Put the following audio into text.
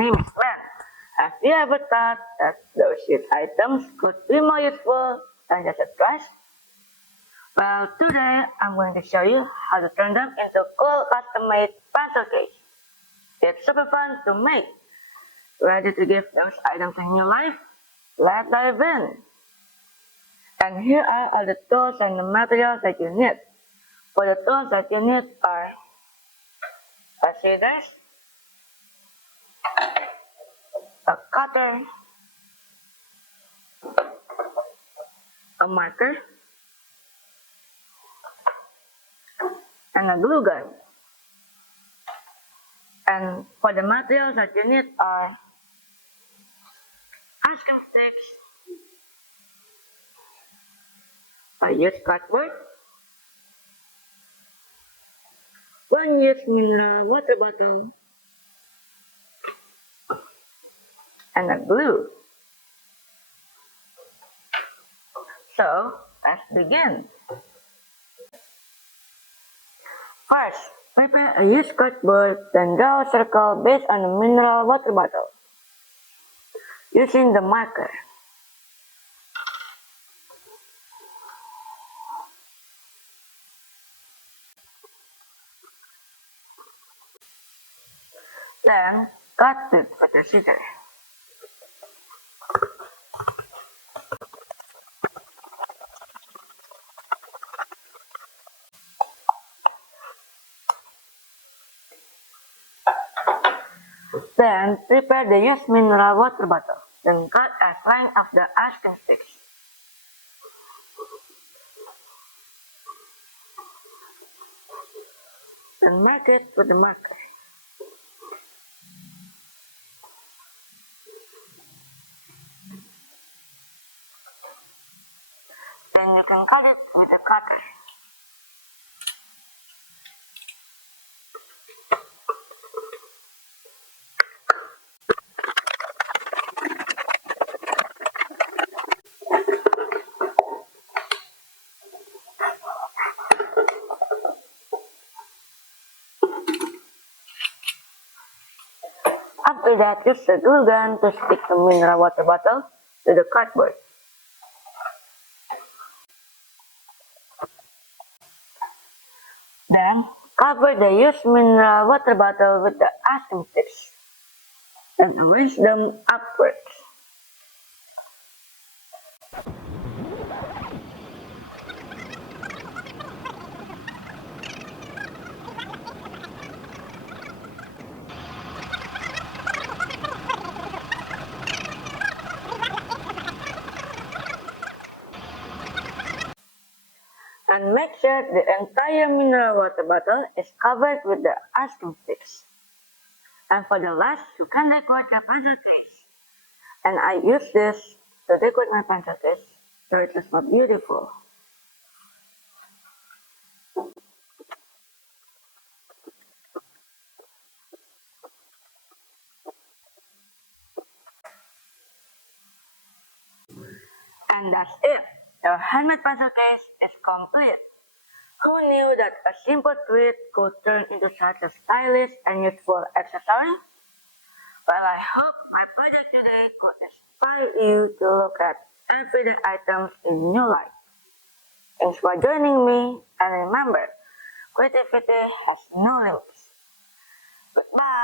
name is Ben. Have you ever thought that those used items could be more useful than just a trash? Well, today I'm going to show you how to turn them into cool custom-made pencil case. It's super fun to make. Ready to give those items a new life? Let's dive in. And here are all the tools and the materials that you need. For the tools that you need are a scissors, a cutter, a marker, and a glue gun. And for the materials that you need are ice cream sticks, a used cardboard, one used mineral water bottle, and a glue. So, let's begin. First, prepare a used cardboard, then draw a circle based on the mineral water bottle using the marker. Then, cut it with a scissors. Then, prepare the used mineral water bottle. Then cut as length of the ice cream sticks. Then mark it with the marker. Then you can cut it with a cutter. After that, use the glue gun to stick the mineral water bottle to the cardboard. Then, cover the used mineral water bottle with the ice cream sticks and arrange them upwards. And make sure the entire mineral water bottle is covered with the ice cream sticks. And for the last, you can decorate your pencil case. And I use this to decorate my pencil case so it looks more beautiful. And that's it. Your handmade pencil case is complete. Who knew that a simple tweet could turn into such a stylish and useful accessory? Well, I hope my project today could inspire you to look at everyday items in new light. Thanks for joining me, and remember, creativity has no limits. Goodbye.